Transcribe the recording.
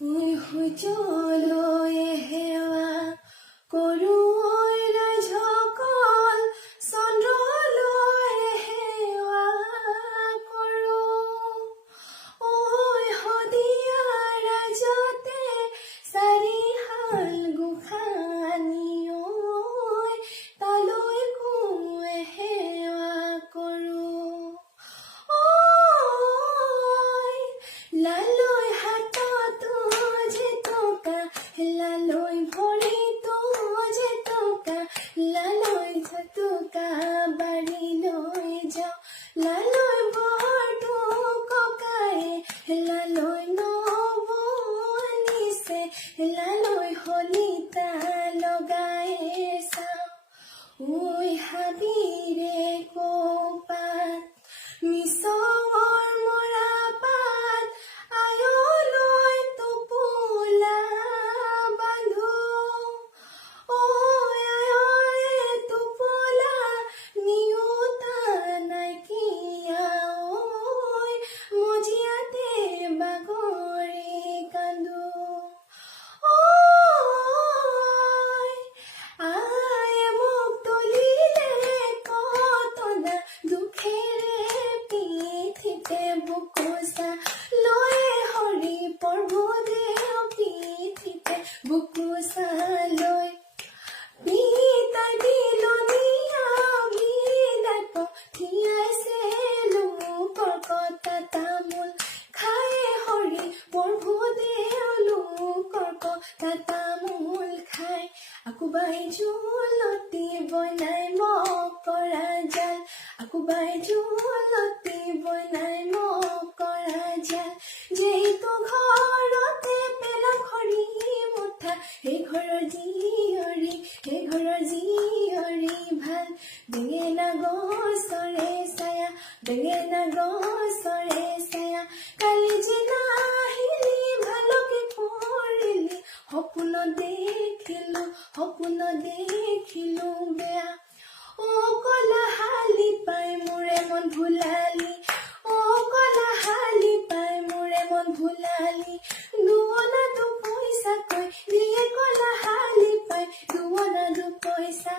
সূৰ্যলৈ সেৱা কৰোঁ ৰাইজসকল, চন্দ্ৰলৈ সেৱা কৰোঁ। ঐ শদিয়া ৰাজতে চাৰিহাল গোসানী, ঐ তালৈ গৈ সেৱা কৰোঁ। ঐ লালৈ হাততো জেতুকা, লালৈ ভৰিতো জেতুকা, লালৈ জেতুকা বাৰীলৈ যাওঁ, লালৈ বৰটো ককায়ে, লালৈ নব আনিছে, লালৈ শলিতা লগাই চাওঁ। ঐ হাবিৰে কৌপাত, মিছৰ মৰা পাত, আয়লৈ টোপোলা বান্ধো। ঐ আয়ৰে টোপোলা নিওঁতা নাইকিয়া, ঐ মজিয়াতে বাগৰি কান্দো। ঐ আয়ে মোক তুলিলে কতনা, দুখেৰে পিঠিতে বুকুচা, লয়ে হৰি প্ৰভুদেৱ পিঠিতে বুকুচা লৈ। পিতাই বিলনীয়া বিদায় পঠিয়াইছে, লোকৰ কটা তামোল খায়ে হৰি প্ৰভুদেৱ, লোকৰ কটা তামোল খাই। আকোবাই জুলতি বনাই মকৰা জাল, আকোবাই জুলতি বনাই মকৰা জাল, যিটো ঘৰতে পেলা খৰি মুঠা, সেই ঘৰৰ জীয়ৰী, সেই ঘৰৰ জীয়ৰী ভাল। বেঙেনা গছৰে ছায়া, বেঙেনা গছৰে ছায়া, কালি যে নাহিলি ভালকে কৰিলি, সপোন দেখিলো, সপোন দেখিলো বেয়া। ও কলা হালি পাই মোৰে মন ভুলালি, ও কলা হালি পাই মোৰে মন ভুলালি, দুৱনা দুপইচা কৈ দিয়ে কলা হালি পাই, দুৱনা দুপইচা